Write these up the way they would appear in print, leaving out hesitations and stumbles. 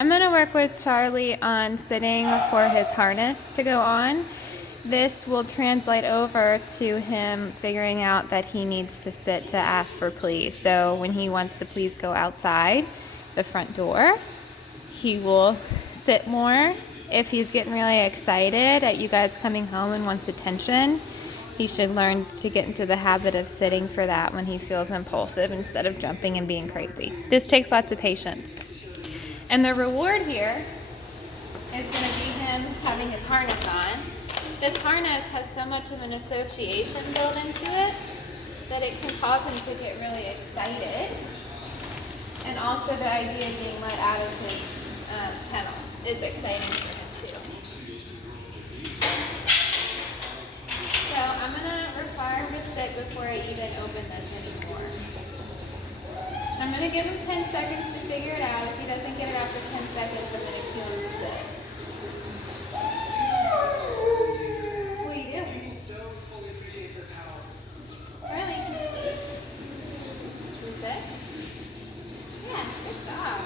I'm going to work with Charlie on sitting for his harness to go on. This will translate over to him figuring out that he needs to sit to ask for please. So when he wants to please go outside the front door, he will sit more. If he's getting really excited at you guys coming home and wants attention, he should learn to get into the habit of sitting for that when he feels impulsive instead of jumping and being crazy. This takes lots of patience. And the reward here is going to be him having his harness on. This harness has so much of an association built into it that it can cause him to get really excited. And also the idea of being let out of his kennel is exciting for him too. So I'm going to require him to sit before I even open this anymore. I'm going to give him 10 seconds to figure it out. If he doesn't get it after 10 seconds, I'm going to cue him to sit. What do you do? Charlie. Should we sit? Yeah, good job.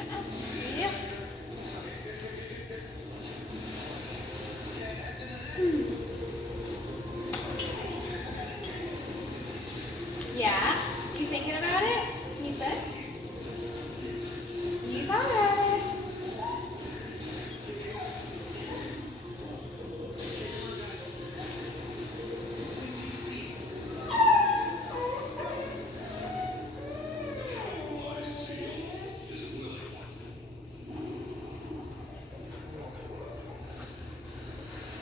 What do you do? Yeah? You thinking about it? You said? You got it.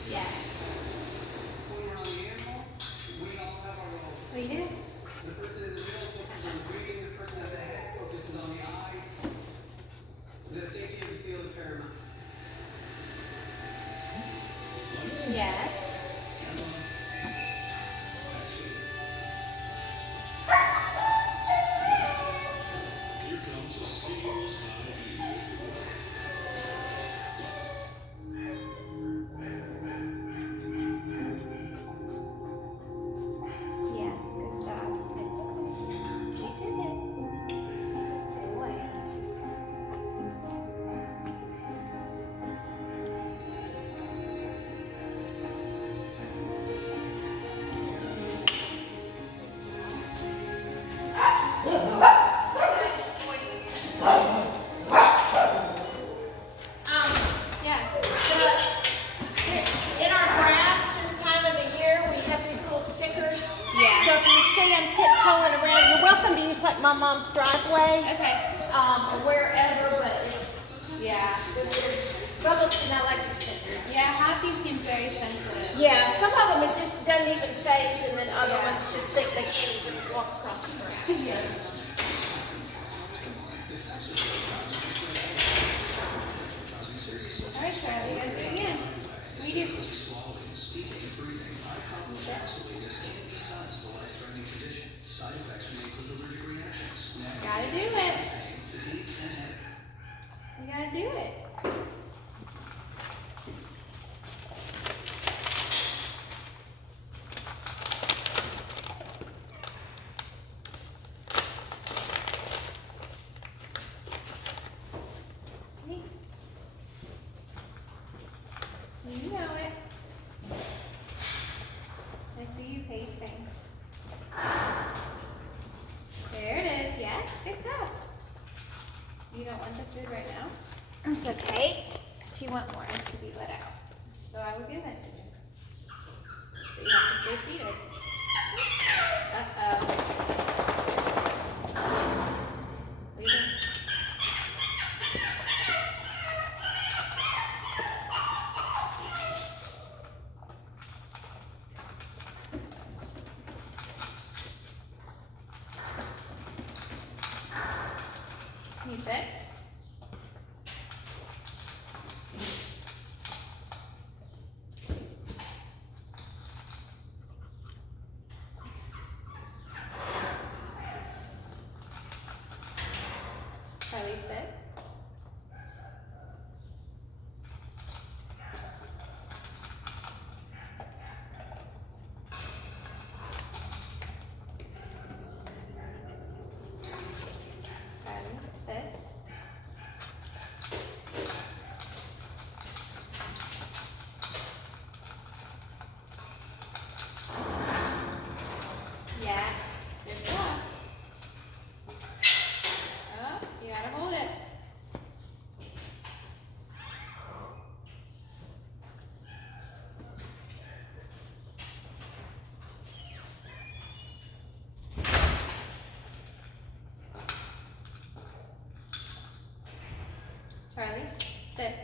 Yeah. What do you do? The person in the middle focuses on breathing, the person at the head focuses on the eyes. The safety of the seal is paramount. Yes. Here comes a seamless high view. Yes, good job. It's okay. You did it. Good boy. Yeah. In our grass this time of the year, we have these little stickers. Yeah. So if you see them tiptoeing around, you're welcome to use like my mom's driveway, Okay. or wherever, but it's Yeah. Bubbles do not like the stickers. Yeah, Happy seems very sensitive. Yeah, some of them it just doesn't even phase, and then other Yeah. ones just think they can't even walk across the grass. Yeah. All right, Charlie, let's do it again. We do. Gotta do it. You gotta do it. See? You know it. I see you pacing. There it is. Yes, good job. You don't want the food right now? It's okay. But you want more to be let out. So I will give that to you. But you have to stay seated. Uh-oh. What are you doing? Can you sit? Charlie, sit. Yes. Good job. Oh, you gotta hold it. Charlie, sit.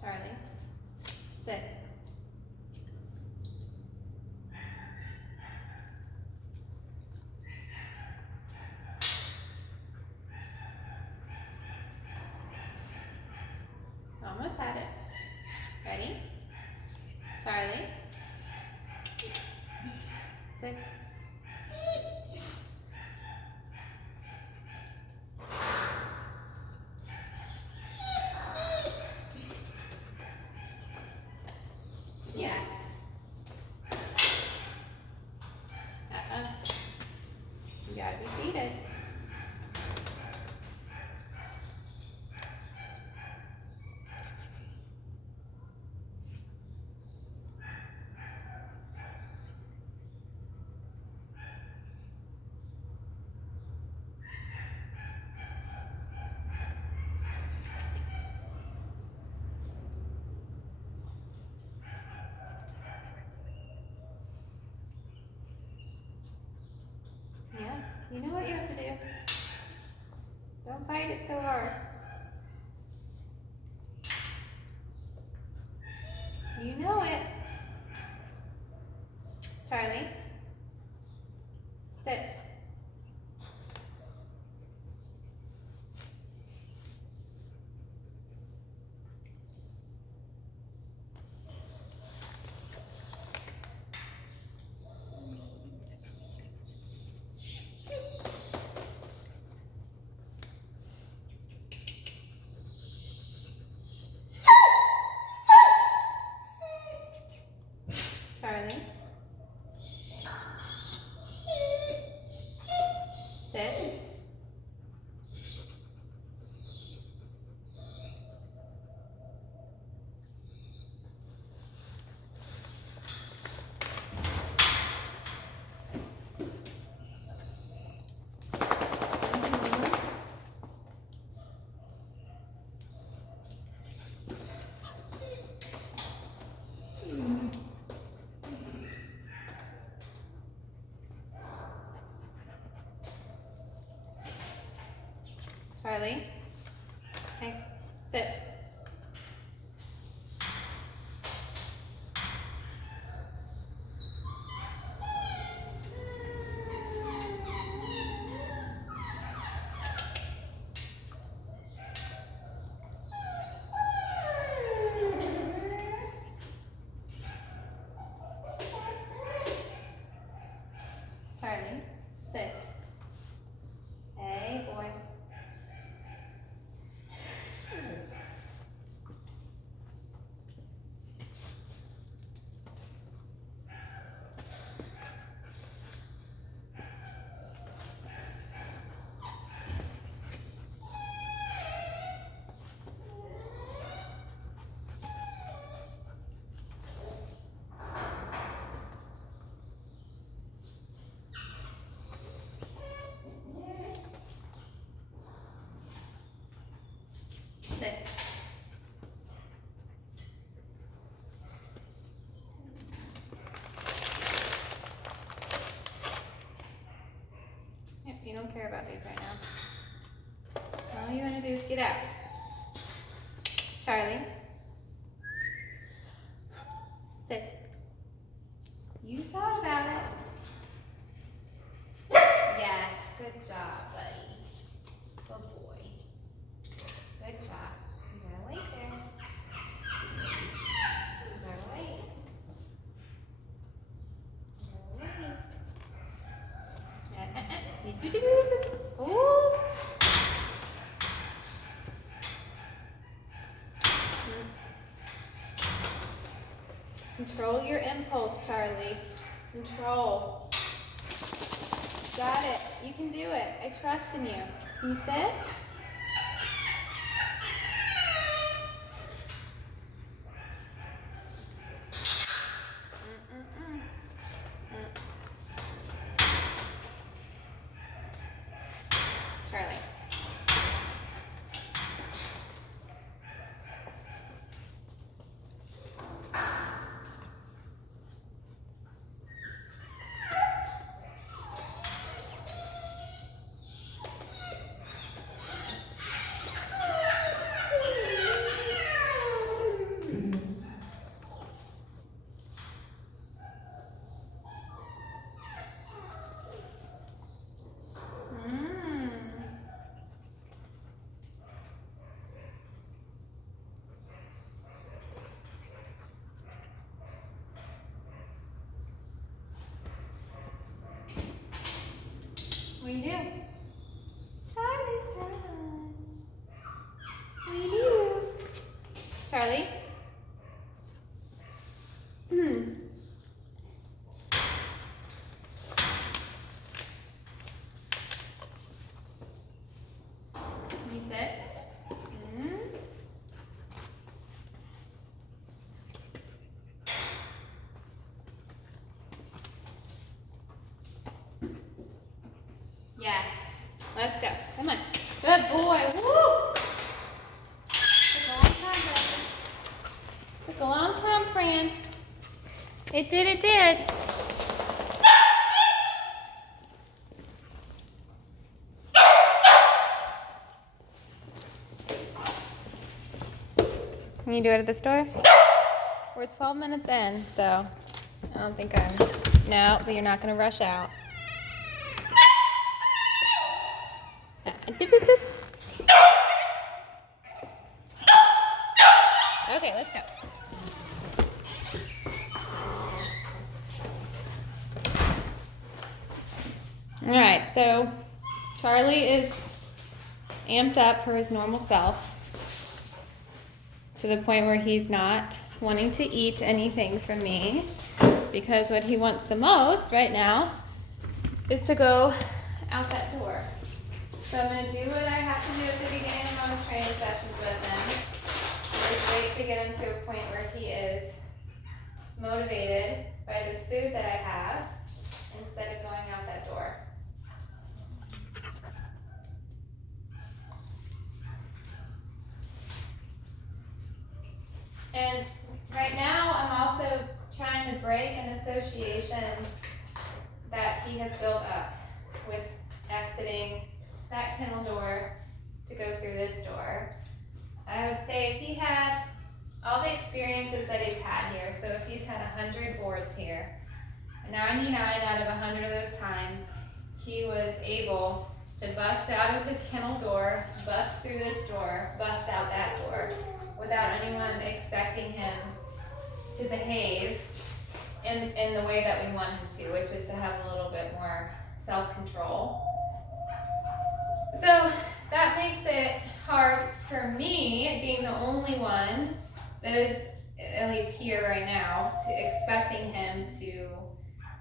Charlie, sit. Almost at it. Ready? Charlie, sit. Yes. You gotta be seated. Yeah, you know what you have to do. Don't fight it so hard. You know it. Charlie, sit. Charlie, sit. Charlie, okay, sit. Charlie, sit. Hey, boy. Sit. Yep, you don't care about these right now. All you want to do is get out. Charlie, sit. You thought about it. Yes, good job, buddy. Good boy. Good job. You gotta wait there. You gotta wait. You gotta wait. Ooh. Control your impulse, Charlie. Control. Got it. You can do it. I trust in you. Can you sit? Charlie. What do you do? Charlie's done. What do you do? Charlie? Can you sit? Yes. Let's go. Come on. Good boy. Woo! Took a long time, brother. Took a long time, friend. It did, it did. Can you do it at the store? We're 12 minutes in, so I don't think I'm... No, but you're not going to rush out. Okay, let's go. All right, so Charlie is amped up for his normal self to the point where he's not wanting to eat anything from me because what he wants the most right now is to go out that door. So I'm going to do what I have to do at the beginning of most training sessions with him. It's great to get him to a point where he is motivated by this food that I have instead of going out that door. And right now I'm also trying to break an association that he has built up with exiting that kennel door to go through this door. I would say if he had all the experiences that he's had here, so if he's had 100 boards here, 99 out of 100 of those times, he was able to bust out of his kennel door, bust through this door, bust out that door, without anyone expecting him to behave in the way that we want him to, which is to have a little bit more self-control. So that makes it hard for me, being the only one that is, at least here right now, to expecting him to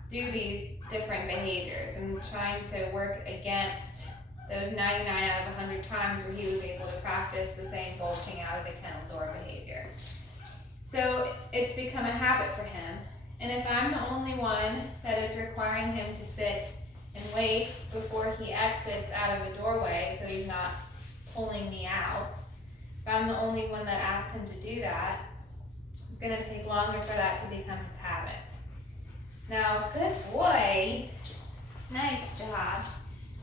do these different behaviors and trying to work against those 99 out of 100 times where he was able to practice the same bolting out of the kennel door behavior. So it's become a habit for him. And if I'm the only one that is requiring him to sit and wait before he exits out of a doorway so he's not pulling me out, if I'm the only one that asks him to do that, it's going to take longer for that to become his habit. Now, good boy. Nice job.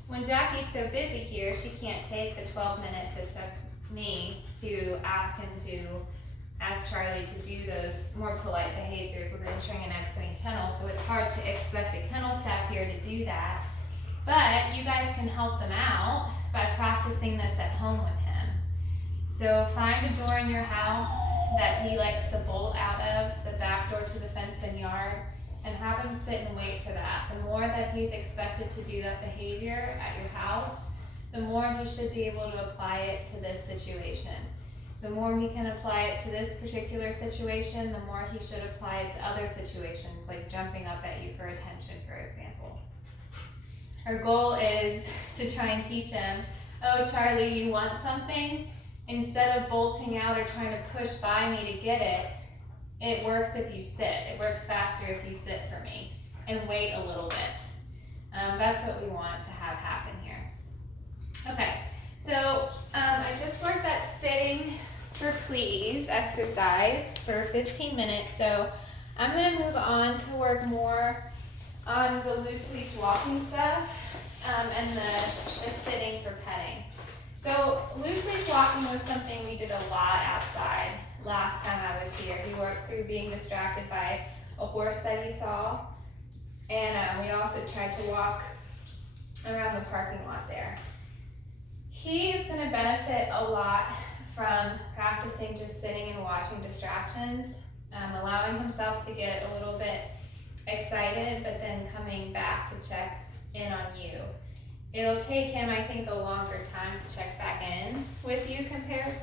When Jackie's so busy here, she can't take the 12 minutes it took me to ask Charlie to do those more polite behaviors with entering and exiting kennels. So it's hard to expect the kennel staff here to do that. But you guys can help them out by practicing this at home with him. So find a door in your house that he likes to bolt out of, the back door to the fenced-in yard, and have him sit and wait for that. The more that he's expected to do that behavior at your house, the more he should be able to apply it to this situation. The more he can apply it to this particular situation, the more he should apply it to other situations, like jumping up at you for attention, for example. Our goal is to try and teach him, oh, Charlie, you want something? Instead of bolting out or trying to push by me to get it, it works if you sit. It works faster if you sit for me and wait a little bit. That's what we want to have happen here. Okay, so I just worked that sitting for please exercise for 15 minutes. So I'm going to move on to work more on the loose leash walking stuff and the sitting for petting. So loose leash walking was something we did a lot outside last time I was here. He worked through being distracted by a horse that he saw, and we also tried to walk around the parking lot there. He is going to benefit a lot from practicing just sitting and watching distractions, allowing himself to get a little bit excited, but then coming back to check in on you. It'll take him, I think, a longer time to check back in with you compared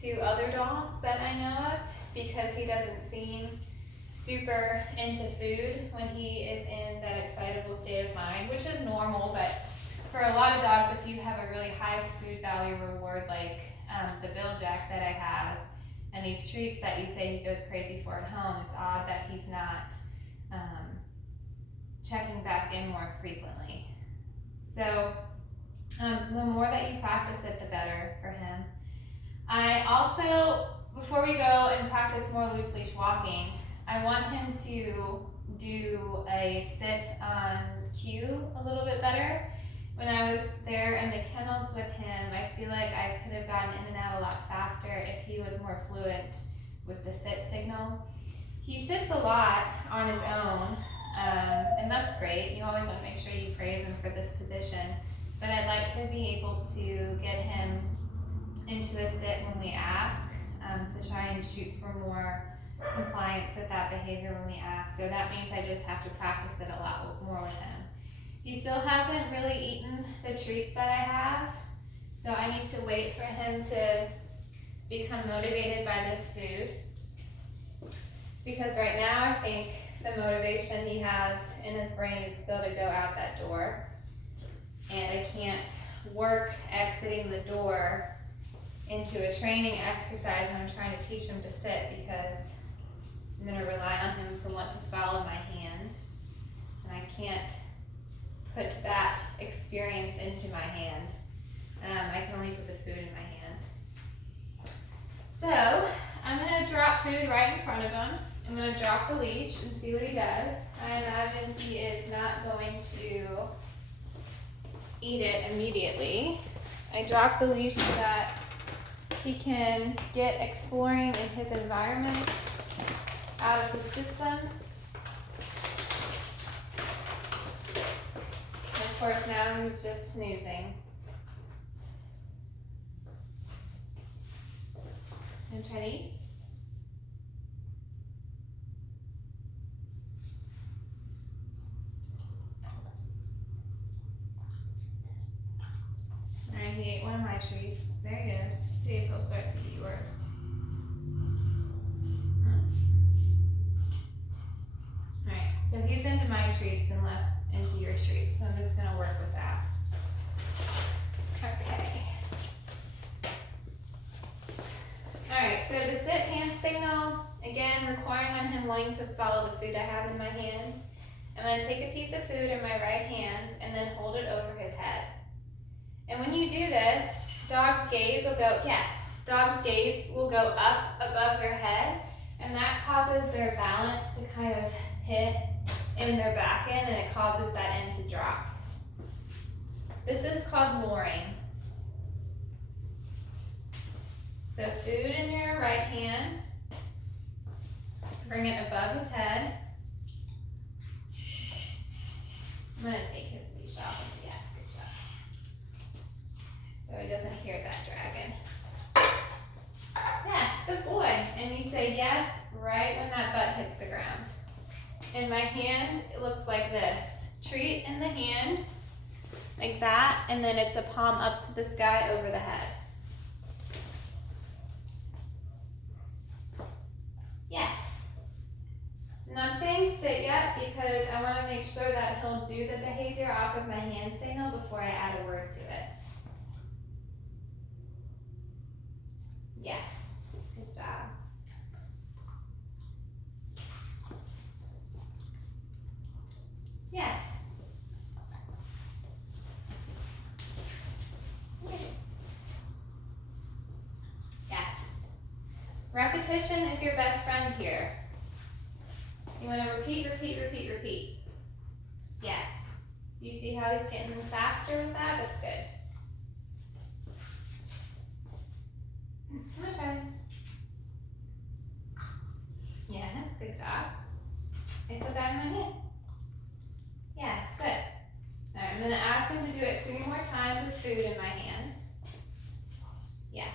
to other dogs that I know of, because he doesn't seem super into food when he is in that excitable state of mind, which is normal, but for a lot of dogs, if you have a really high food value reward like the Bill Jack that I have, and these treats that you say he goes crazy for at home, it's odd that he's not checking back in more frequently. So the more that you practice it, the better for him. I also, before we go and practice more loose leash walking, I want him to do a sit on cue a little bit better. When I was there in the kennels with him, I feel like I could have gotten in and out a lot faster if he was more fluent with the sit signal. He sits a lot on his own, and that's great. You always want to make sure you praise him for this position, but I'd like to be able to get him into a sit when we ask, to try and shoot for more compliance with that behavior when we ask. So that means I just have to practice it a lot more with him. He still hasn't really eaten the treats that I have, so I need to wait for him to become motivated by this food. Because right now I think the motivation he has in his brain is still to go out that door. And I can't work exiting the door into a training exercise when I'm trying to teach him to sit, because I'm going to rely on him to want to follow my hand. And I can't put that experience into my hand. I can only put the food in my hand. So I'm going to drop food right in front of him. I'm going to drop the leash and see what he does. I imagine he is not going to eat it immediately. I drop the leash so that he can get exploring in his environment out of the system. And of course now he's just snoozing. And try to eat. Alright, he ate one of my treats. There he goes. See if he'll start to eat yours. Alright, so he's into my treats and less into your treats, so I'm just going to work with that. Okay. Alright, so the sit hand signal, again, requiring on him wanting to follow the food I have in my hands. I'm going to take a piece of food in my right hand and then hold it over his head. And when you do this, dog's gaze will go, yes, dog's gaze will go up above their head, and that causes their balance to kind of hit in their back end, and it causes that end to drop. This is called mooring. So food in your right hand, bring it above his head. I'm going to take his leash off. Yes, good job. So he doesn't hear that dragon. Yes, good boy. And you say yes right when that butt hits the ground. In my hand, it looks like this. Treat in the hand, like that, and then it's a palm up to the sky over the head. Yes. I'm not saying sit yet because I want to make sure that he'll do the behavior off of my hand Yes. Good job. Yes. Yes. Repetition is your best friend here. You want to repeat, repeat, repeat, repeat. Yes. You see how he's getting faster with that? That's good. Come on, Charlie. Yes, good job. I still got it in my hand. Yes, good. All right, I'm going to ask him to do it 3 more times with food in my hand. Yes.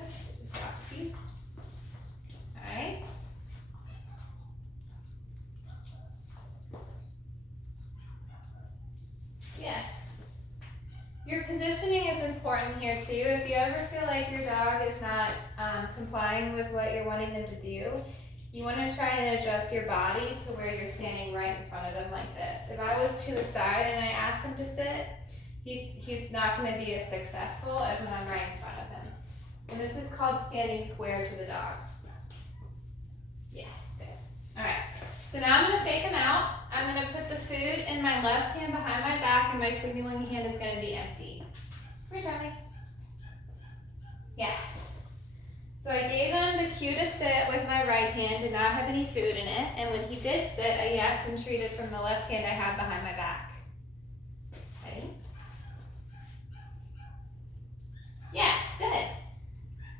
Oops, just got a piece. All right. Yes. Your positioning is important here too. If you ever feel like your dog is not complying with what you're wanting them to do, you want to try and adjust your body to where you're standing right in front of them like this. If I was to the side and I asked him to sit, he's not going to be as successful as when I'm right in front of him. And this is called standing square to the dog. Yes, good. All right. So now I'm going to fake him out. I'm going to put the food in my left hand behind my back, and my signaling hand is going to be empty. Come here, Charlie. Yes. So I gave him the cue to sit with my right hand, did not have any food in it, and when he did sit, a yes entreated from the left hand I had behind my back. Ready? Yes, good.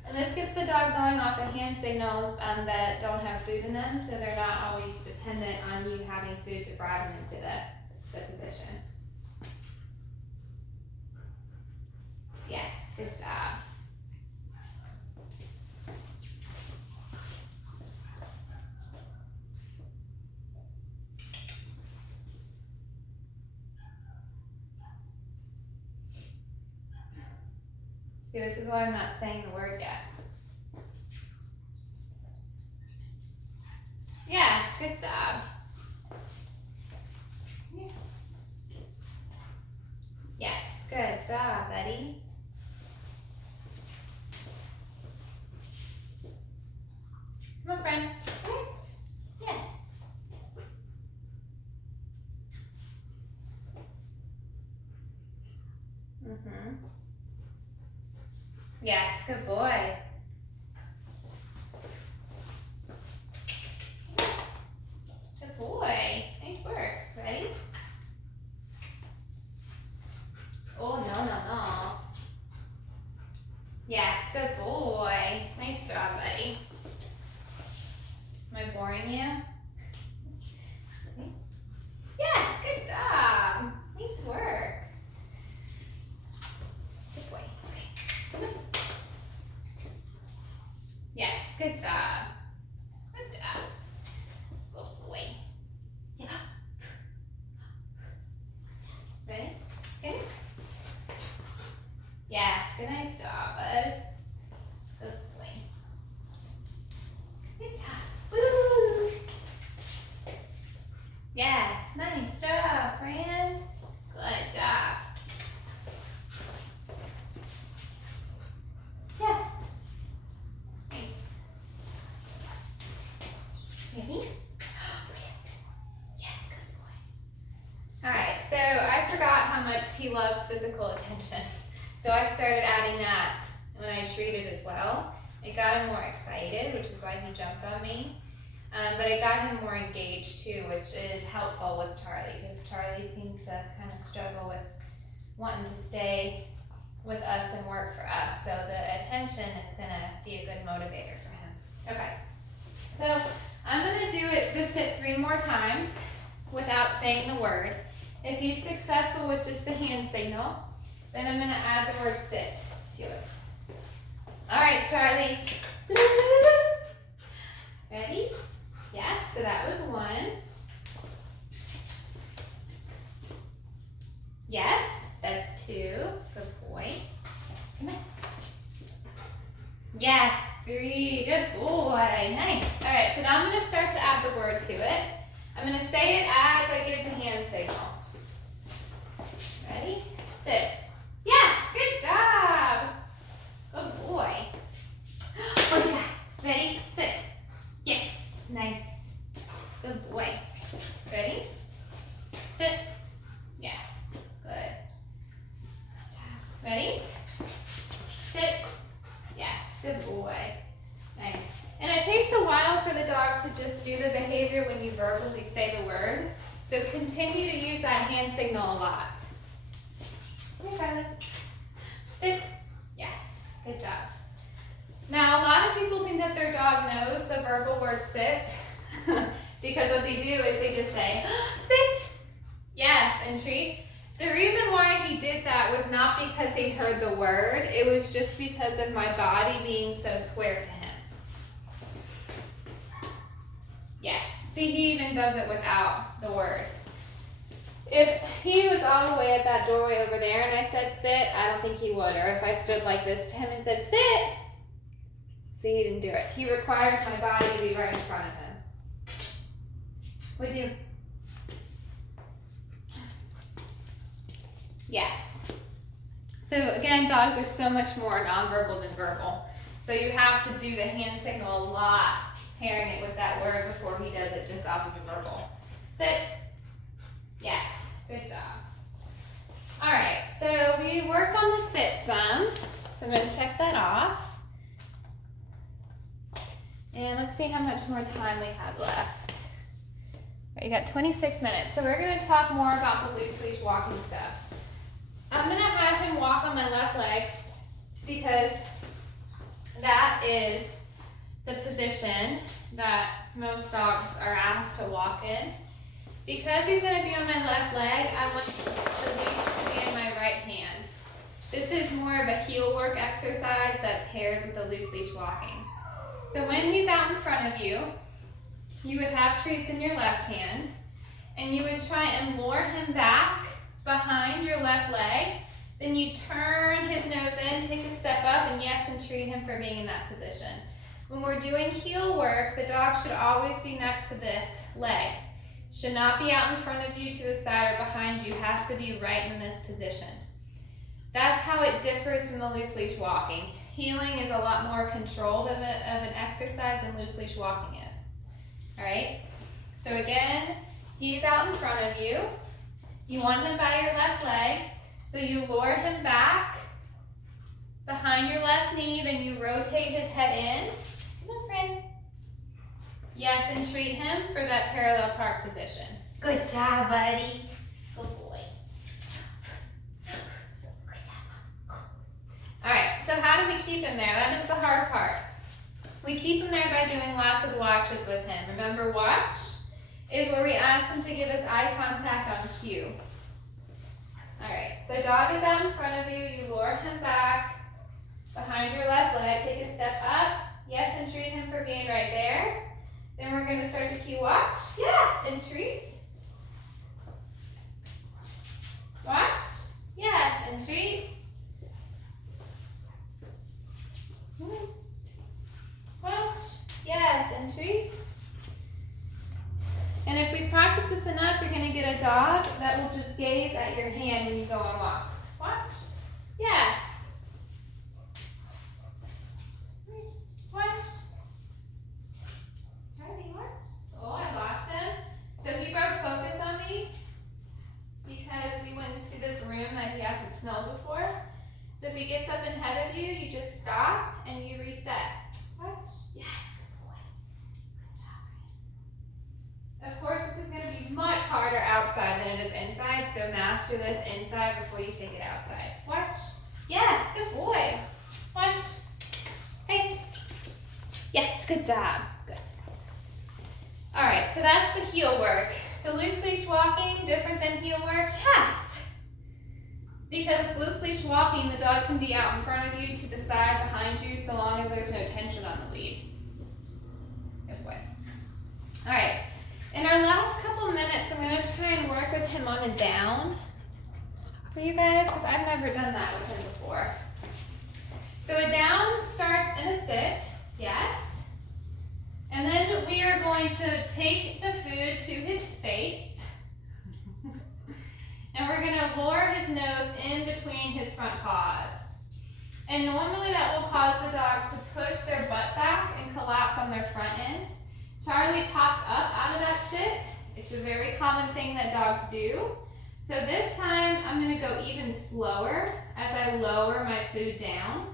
And this gets the dog going off of hand signals that don't have food in them, so they're not always dependent on you having food to drive them into the position. Yes, good job. See, this is why I'm not saying the word yet. Yes, good job. Yes, good job, Betty. Come on, friend. Yes. Mm-hmm. Yes, good boy. Good boy. Nice work. Ready? Oh, no. Yes, good boy. Nice job, buddy. Am I boring you? Yes, good job. Nice work. Good boy. Okay. Come on. Yes, good job. Good job. Good boy. Yeah. Ready? Okay. Yes, good, nice job, bud. Good boy. Good job. Woo! Yes, nice job, friend. Good job. Yes. Nice. Ready? Yes, good boy. All right, so I forgot how much he loves physical attention. So I started adding that when I treated as well. It got him more excited, which is why he jumped on me. But it got him more engaged too, which is helpful with Charlie, because Charlie seems to kind of struggle with wanting to stay with us and work for us. So the attention is going to be a good motivator for him. Okay, so I'm going to do the sit 3 more times without saying the word. If he's successful with just the hand signal, then I'm going to add the word sit to it. All right, Charlie. Ready? Yes, so that was 1. Yes, that's 2. Good boy. Come on. Yes, 3. Good boy. Nice. All right, so now I'm going to start to add the word to it. I'm going to say it as I give the hand signal. Ready? Sit. Yes, good job. do the behavior when you verbally say the word. So continue to use that hand signal a lot. Come here, Charlie. Sit. Yes, good job. Now, a lot of people think that their dog knows the verbal word sit because what they do is they just say, sit, yes, and treat. The reason why he did that was not because he heard the word, it was just because of my body being so square to him. Yes, see, he even does it without the word. If he was all the way at that doorway over there and I said sit, I don't think he would. Or if I stood like this to him and said sit, see, he didn't do it. He requires my body to be right in front of him. Would you? Yes. So again, dogs are so much more nonverbal than verbal. So you have to do the hand signal a lot, pairing it with that word before he does it just off of the verbal. Sit. Yes. Good job. All right, so we worked on the sit some. So I'm going to check that off. And let's see how much more time we have left. All right, you got 26 minutes. So we're going to talk more about the loose leash walking stuff. I'm going to have him walk on my left leg because that is the position that most dogs are asked to walk in. Because he's going to be on my left leg, I want the leash to be in my right hand. This is more of a heel work exercise that pairs with the loose leash walking. So when he's out in front of you, you would have treats in your left hand, and you would try and lure him back behind your left leg. Then you turn his nose in, take a step up, and yes, entreat him for being in that position. When we're doing heel work, the dog should always be next to this leg. Should not be out in front of you, to the side, or behind you. Has to be right in this position. That's how it differs from the loose leash walking. Heeling is a lot more controlled of an exercise than loose leash walking is. All right? So again, he's out in front of you. You want him by your left leg, so you lure him back behind your left knee, then you rotate his head in. Come on, friend. Yes, and treat him for that parallel park position. Good job, buddy. Good boy. Good job. All right, so how do we keep him there? That is the hard part. We keep him there by doing lots of watches with him. Remember, watch is where we ask him to give us eye contact on cue. All right, so dog is out in front of you. You lure him back behind your left leg. Take a step up. Yes, and treat him for being right there. Then we're going to start to cue watch. Yes, and treat. Watch. Yes, and treat. Watch. Yes, and treat. And if we practice this enough, you're going to get a dog that will just gaze at your hand when you go on walks. Watch. Yes. Watch. Charlie, watch. Oh, I lost him. So he broke focus on me because we went into this room that he hasn't smelled before. So if he gets up ahead of you, you just stop and you reset. Watch. Yes, good boy. Good job. Of course, this is going to be much harder outside than it is inside, so master this inside before you take it outside. Watch. Yes, good boy. Watch. Hey. Yes, good job. Good. All right, so that's the heel work. The loose leash walking, different than heel work? Yes. Because with loose leash walking, the dog can be out in front of you, to the side, behind you, so long as there's no tension on the lead. Good boy. All right, in our last couple minutes, I'm going to try and work with him on a down for you guys, because I've never done that with him before. So a down starts in a sit, yes. And then we are going to take the food to his face. And we're going to lure his nose in between his front paws. And normally that will cause the dog to push their butt back and collapse on their front end. Charlie pops up out of that sit. It's a very common thing that dogs do. So this time I'm going to go even slower as I lower my food down.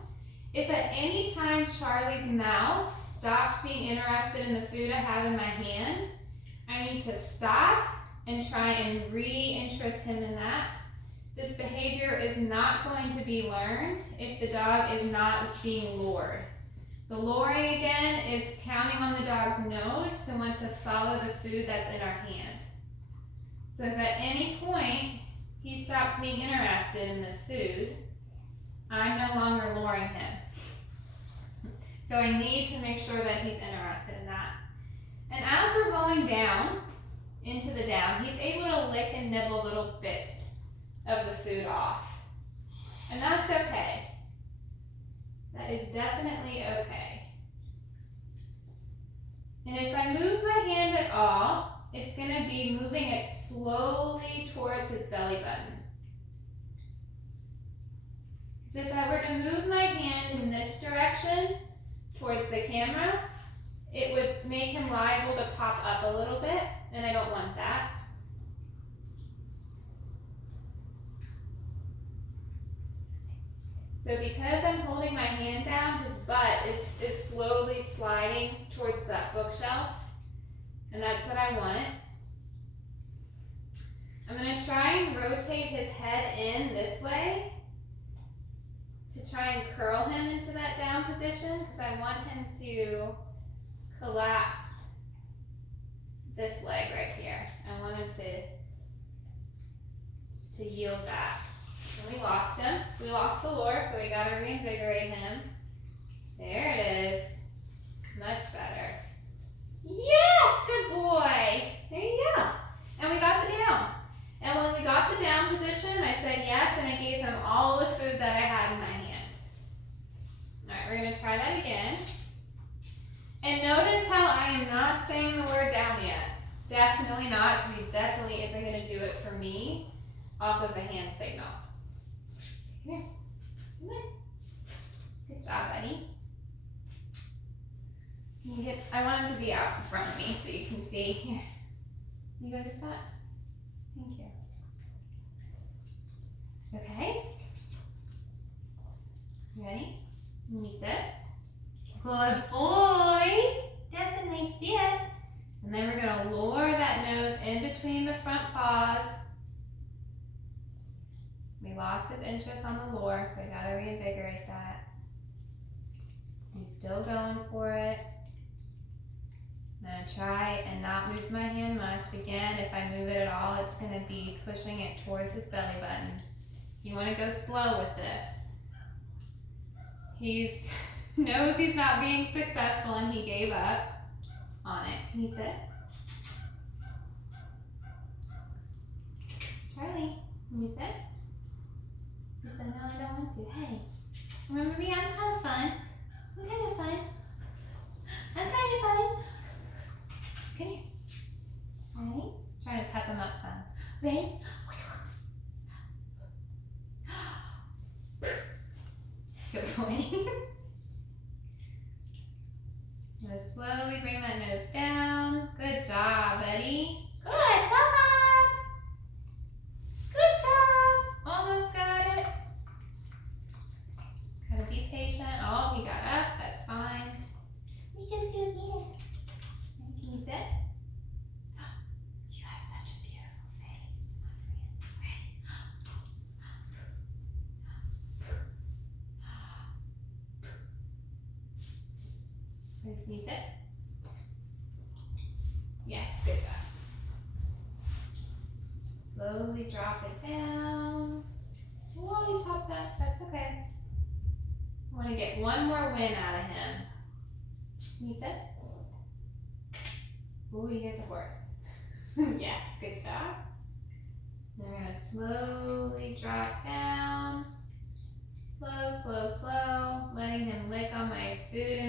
If at any time Charlie's mouth stopped being interested in the food I have in my hand, I need to stop and try and re-interest him in that. This behavior is not going to be learned if the dog is not being lured. The luring, again, is counting on the dog's nose to want to follow the food that's in our hand. So if at any point he stops being interested in this food, I'm no longer luring him. So I need to make sure that he's interested in that. And as we're going down into the down, he's able to lick and nibble little bits of the food off. And that's okay. That is definitely okay. And if I move my hand at all, it's going to be moving it slowly towards his belly button. Because if I were to move my hand in this direction towards the camera, it would make him liable to pop up a little bit, and I don't want that. So because I'm holding my hand down, his butt is slowly sliding towards that bookshelf, and that's what I want. I'm going to try and rotate his head in this way to try and curl him into that down position, because I want him to collapse this leg right here. I want him to yield that. And we lost him. We lost the lure, so we got to reinvigorate him. There it is. Much better. Yes, good boy. There you go. And we got the down. And when we got the down position, I said yes, and I gave him all the food that I had in my hand. All right, we're going to try that again. And notice how I am not saying the word down yet. Definitely not, because he definitely isn't going to do it for me off of the hand signal. Come here. Come on. Good job, buddy. Can you get, I want him to be out in front of me so you can see. Here. You go get that? Thank you. Okay. You ready? Can you sit? Good boy. Definitely sit. And then we're going to lower that nose in between the front paws. We lost his interest on the lure, so we got to reinvigorate that. He's still going for it. I'm going to try and not move my hand much. Again, if I move it at all, it's going to be pushing it towards his belly button. You want to go slow with this. He knows he's not being successful and he gave up on it. Can you sit? Charlie, can you sit? He said, no, I don't want to. Hey, remember me? I'm kind of fun. I'm kind of fun. I'm kind of fun. Come here. Ready? Trying to pep him up some. Ready? Good boy. I'm going to slowly bring that nose down. Good job, buddy. Good job. Good job. Almost got it. Gotta be patient. Oh, he got up. That's fine. We just do it again. Can you sit? You have such a beautiful face, my friend. Ready? Can you sit? Yes, good job. Slowly drop it down. Oh, he popped up. That's okay. I want to get one more win out of him. Can you sit? Ooh, here's a horse. Yes, good job. Then we're going to slowly drop down. Slow, slow, slow. Letting him lick on my food